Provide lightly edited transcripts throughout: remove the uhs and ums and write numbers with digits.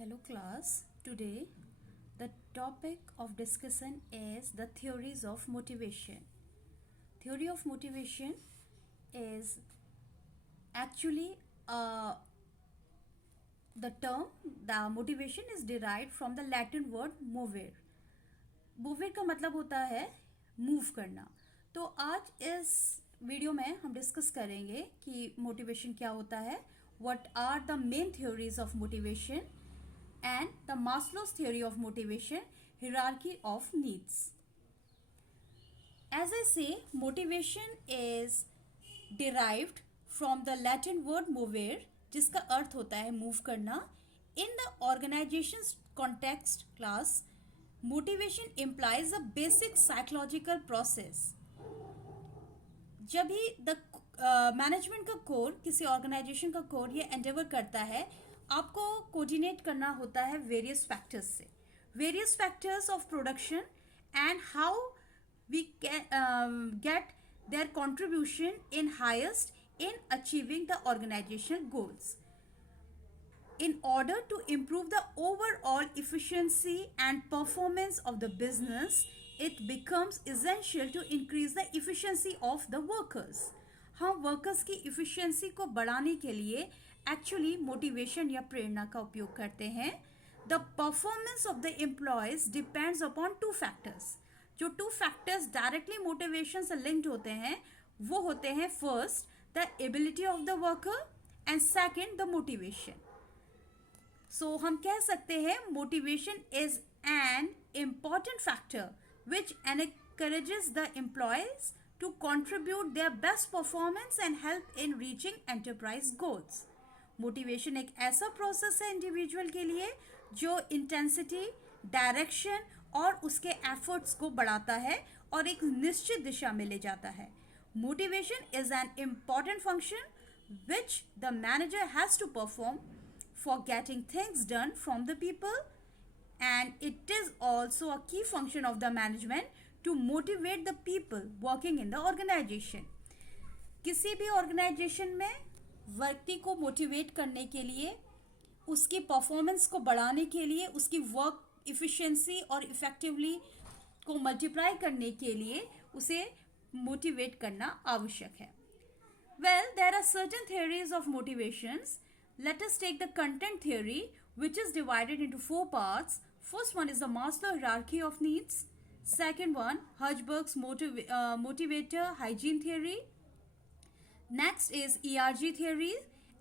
Hello class. Today the topic of discussion is the theories of motivation. Theory of motivation is actually the term the motivation is derived from the Latin word movere. Movere का मतलब होता है move करना. तो आज इस video में हम डिस्कस करेंगे कि मोटिवेशन क्या होता है, what are the main theories of motivation and the Maslow's theory of motivation, hierarchy of needs. As I say, motivation is derived from the Latin word movere, जिसका अर्थ होता है मूव करना. In the organization's context class, motivation implies a basic psychological process. जब भी the management का core, किसी organization का core ये एंडेवर करता है, आपको कोऑर्डिनेट करना होता है वेरियस फैक्टर्स से, various factors of production and how we can get their contribution in highest in achieving the organizational goals. In order to improve the overall efficiency and performance of the business, it becomes essential to increase the efficiency of the workers. हम workers की efficiency को बढ़ाने के लिए actually motivation या प्रेरणा का उपयोग करते हैं. The performance of the employees depends upon two factors. जो टू फैक्टर्स डायरेक्टली मोटिवेशन से लिंक्ड होते हैं वो होते हैं, first the ability of the worker and second the motivation. So हम कह सकते हैं motivation is an important factor which encourages the employees to contribute their best performance and help in reaching enterprise goals. Motivation एक ऐसा process है individual के लिए जो इंटेंसिटी, डायरेक्शन और उसके एफर्ट्स को बढ़ाता है और एक निश्चित दिशा में ले जाता है. Motivation is an important function which the manager has to perform for getting things done from the people, and it is also a key function of the management to motivate the people working in the organization. किसी भी organisation में व्यक्ति को motivate करने के लिए, उसकी performance को बढ़ाने के लिए, उसकी वर्क इफ़िशिएंसी और इफ़ेक्टिवली को मल्टीप्लाई करने के लिए उसे मोटिवेट करना आवश्यक है. Well, there are certain theories of motivations. Let us take the content theory, which is divided into four parts. First one is the Maslow hierarchy of needs. Second one, Hertzberg's motivator hygiene theory. Next is ERG theory.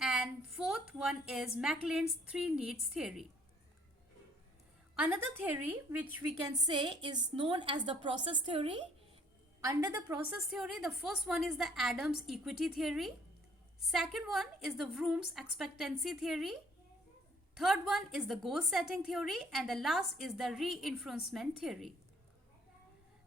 And fourth one is McLean's three needs theory. Another theory which we can say is known as the process theory. Under the process theory, the first one is the Adams equity theory. Second one is the Vroom's expectancy theory. Third one is the goal setting theory, and the last is the reinforcement theory.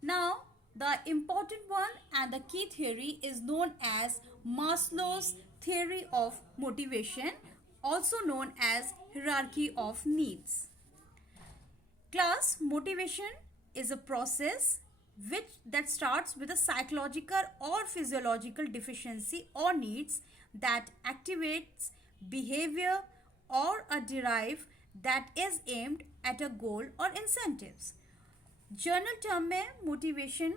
Now, the important one and the key theory is known as Maslow's theory of motivation, also known as hierarchy of needs. Class, motivation is a process that starts with a psychological or physiological deficiency or needs that activates behavior or a drive that is aimed at a goal or incentives. Journal term में motivation,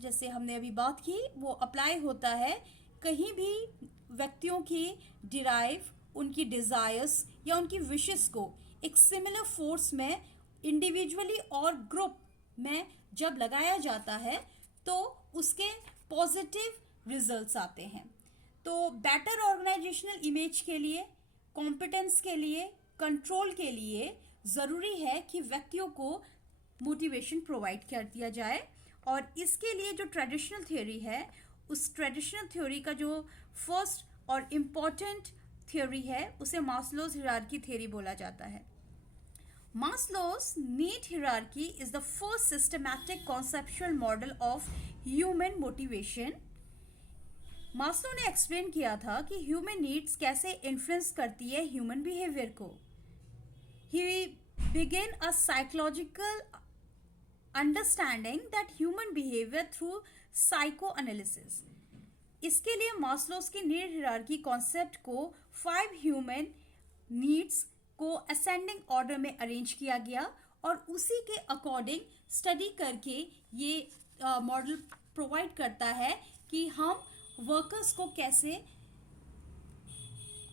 जैसे हमने अभी बात की, वो apply होता है कहीं भी व्यक्तियों की डिराइव, उनकी डिज़ायर्स या उनकी विशेस को एक सिमिलर फोर्स में इंडिविजुअली और ग्रुप में जब लगाया जाता है तो उसके पॉजिटिव रिजल्ट्स आते हैं. तो बेटर ऑर्गेनाइजेशनल इमेज के लिए, कॉम्पिटेंस के लिए, कंट्रोल के लिए ज़रूरी है कि व्यक्तियों को मोटिवेशन प्रोवाइड कर दिया जाए. और इसके लिए जो ट्रेडिशनल थ्योरी है, उस ट्रेडिशनल थ्योरी का जो फर्स्ट और इम्पॉर्टेंट थ्योरी है उसे मास्लोज हायरार्की थ्योरी बोला जाता है. Maslow's need hierarchy is the first systematic conceptual model of human motivation. Maslow ने एक्सप्लेन किया था कि ह्यूमन नीड्स कैसे इन्फ्लुएंस करती है ह्यूमन बिहेवियर को. He begin a psychological understanding that human behaviour through psychoanalysis. इसके लिए मास्लोस की नीड हायरार्की कॉन्सेप्ट को 5 ह्यूमन नीड्स को असेंडिंग ऑर्डर में अरेंज किया गया और उसी के अकॉर्डिंग स्टडी करके ये मॉडल प्रोवाइड करता है कि हम वर्कर्स को कैसे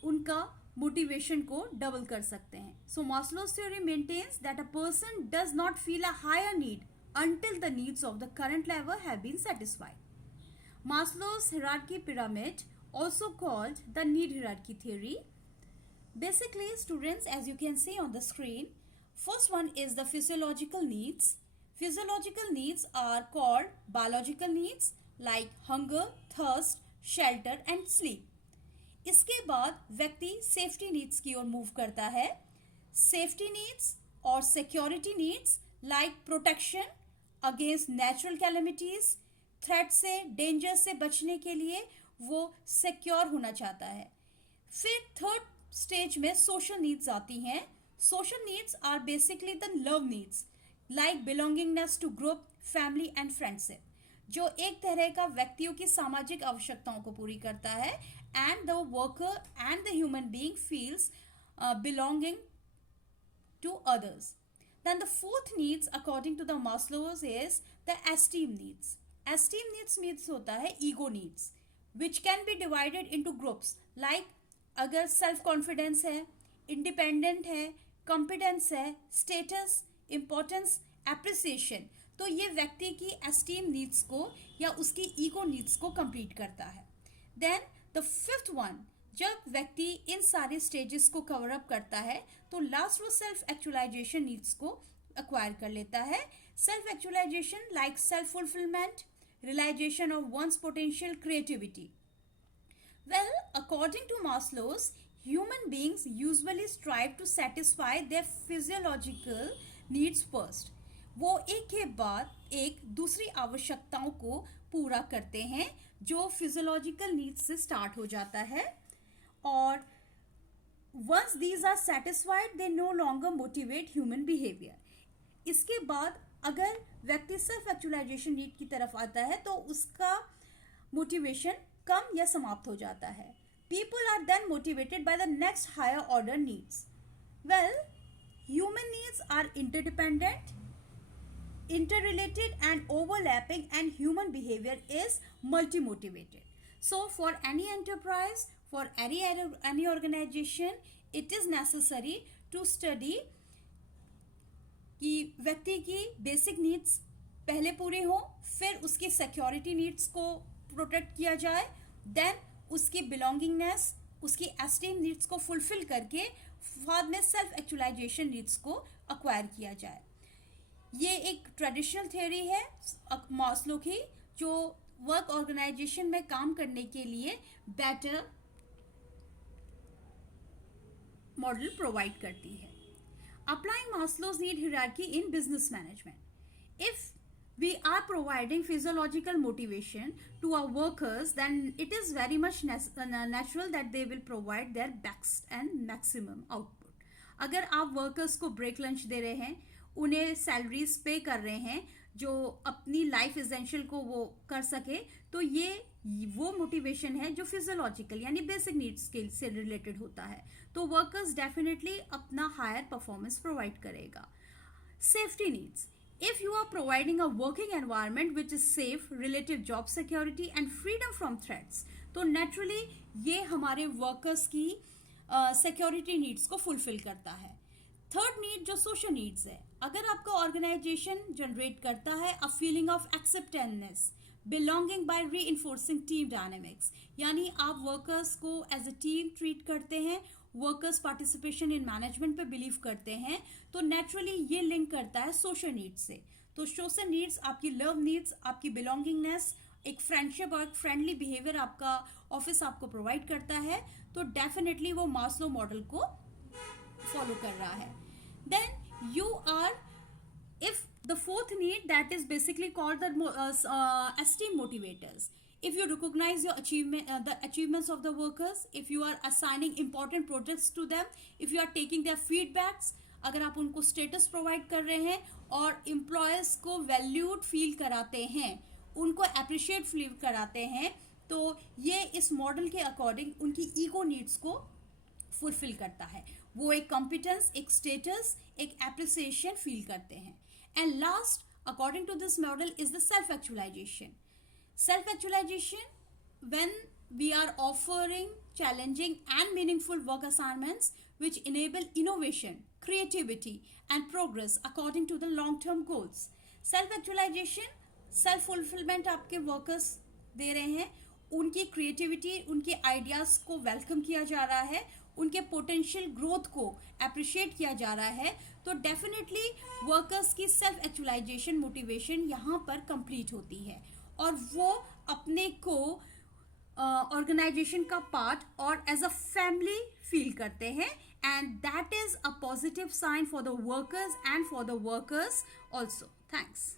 उनका मोटिवेशन को डबल कर सकते हैं. So Maslow's theory maintains that a person does not feel a higher need until the needs of the current level have been satisfied. Maslow's hierarchy pyramid, also called the need hierarchy theory. Basically, students, as you can see on the screen, first one is the physiological needs. Physiological needs are called biological needs like hunger, thirst, shelter and sleep. इसके बाद व्यक्ति safety needs की ओर move करता है. Safety needs और security needs like protection against natural calamities, threat से, danger से बचने के लिए वो सिक्योर होना चाहता है. फिर थर्ड स्टेज में सोशल नीड्स आती हैं. Social needs are basically the love needs like belongingness to group, family and friendship, जो एक तरह का व्यक्तियों की सामाजिक आवश्यकताओं को पूरी करता है. And the worker and the human being feels belonging to others. Then the fourth needs according to the Maslow's is the esteem needs. Esteem needs means होता है ego needs which can be divided into groups like अगर self confidence है, independent है, competence है, status, importance, appreciation, तो ये व्यक्ति की esteem needs को या उसकी ego needs को complete करता है. Then the fifth one, जब व्यक्ति इन सारे स्टेजेस को कवर अप करता है तो लास्ट वो सेल्फ एक्चुअलाइजेशन नीड्स को एक्वायर कर लेता है. Self actualization like self fulfilment, realization of one's potential, creativity. Well, according to Maslow's, human beings usually strive to satisfy their physiological needs first. वो एक के बाद एक दूसरी आवश्यकताओं को पूरा करते हैं जो फिजियोलॉजिकल नीड्स से स्टार्ट हो जाता है. और once these are satisfied they no longer motivate human behavior. इसके बाद अगर व्यक्ति सेल्फ एक्चुअलाइजेशन नीड की तरफ आता है तो उसका मोटिवेशन कम या समाप्त हो जाता है. People are then motivated by the next higher order needs. Well, human needs are interdependent, interrelated and overlapping, and human behavior is multi-motivated. So for any enterprise, for any organization, it is necessary to study कि व्यक्ति की basic needs पहले पूरे हों, फिर उसकी security needs को protect किया जाए, देन उसकी बिलोंगिंगनेस, उसकी एस्टीम नीड्स को फुलफिल करके बाद में सेल्फ एक्चुअलाइजेशन नीड्स को अक्वायर किया जाए. ये एक ट्रेडिशनल थ्योरी है मास्लो की जो वर्क ऑर्गेनाइजेशन में काम करने के लिए बेटर मॉडल प्रोवाइड करती है. Applying Maslow's need hierarchy in business management. If we are providing physiological motivation to our workers, then it is very much natural that they will provide their best and maximum output. अगर आप workers को break lunch दे रहे हैं, उन्हें salaries पे कर रहे हैं जो अपनी लाइफ एसेंशियल को वो कर सके, तो ये वो मोटिवेशन है जो फिजियोलॉजिकल यानी बेसिक नीड्स के से रिलेटेड होता है. तो वर्कर्स डेफिनेटली अपना हायर परफॉर्मेंस प्रोवाइड करेगा. Safety needs. If you are providing a working environment which is safe, relative job security and freedom from threats, तो naturally ये हमारे workers की security needs को fulfill करता है. थर्ड नीड जो सोशल नीड्स है, अगर आपका ऑर्गेनाइजेशन जनरेट करता है a feeling of acceptance, belonging by reinforcing team dynamics, यानी आप वर्कर्स को एज अ टीम ट्रीट करते हैं, वर्कर्स पार्टिसिपेशन इन मैनेजमेंट पे बिलीव करते हैं, तो नेचुरली ये लिंक करता है सोशल नीड्स से. तो सोशल नीड्स आपकी लव नीड्स, आपकी बिलोंगिंगनेस, एक फ्रेंडशिप और फ्रेंडली बिहेवियर आपका ऑफिस आपको प्रोवाइड करता है, तो डेफिनेटली वो मास्लो मॉडल को फॉलो कर रहा है. Then you are, if the fourth need that is basically called the esteem motivators. If you recognize your the achievements of the workers, if you are assigning important projects to them, if you are taking their feedbacks, अगर आप उनको status provide कर रहे हैं और employers को valued feel कराते हैं, उनको अप्रिशिएट फील कराते हैं, तो ये इस मॉडल के अकॉर्डिंग उनकी ईगो नीड्स को फुलफिल करता है. वो एक कॉम्पिटेंस, एक स्टेटस, एक एप्रिसिएशन फील करते हैं. And last, according to this model, is the self actualization. Self actualization, when we are offering challenging and meaningful work assignments which enable innovation, creativity, and progress according to the long term goals. Self actualization, self fulfillment आपके workers they रहे हैं, उनकी creativity, उनके ideas को welcome किया जा रहा है, उनके पोटेंशियल ग्रोथ को अप्रिशिएट किया जा रहा है, तो डेफिनेटली वर्कर्स की सेल्फ एक्चुअलाइजेशन मोटिवेशन यहाँ पर कंप्लीट होती है और वो अपने को ऑर्गेनाइजेशन का पार्ट और एज अ फैमिली फील करते हैं, and that is a positive sign for the workers and for the workers also. Thanks.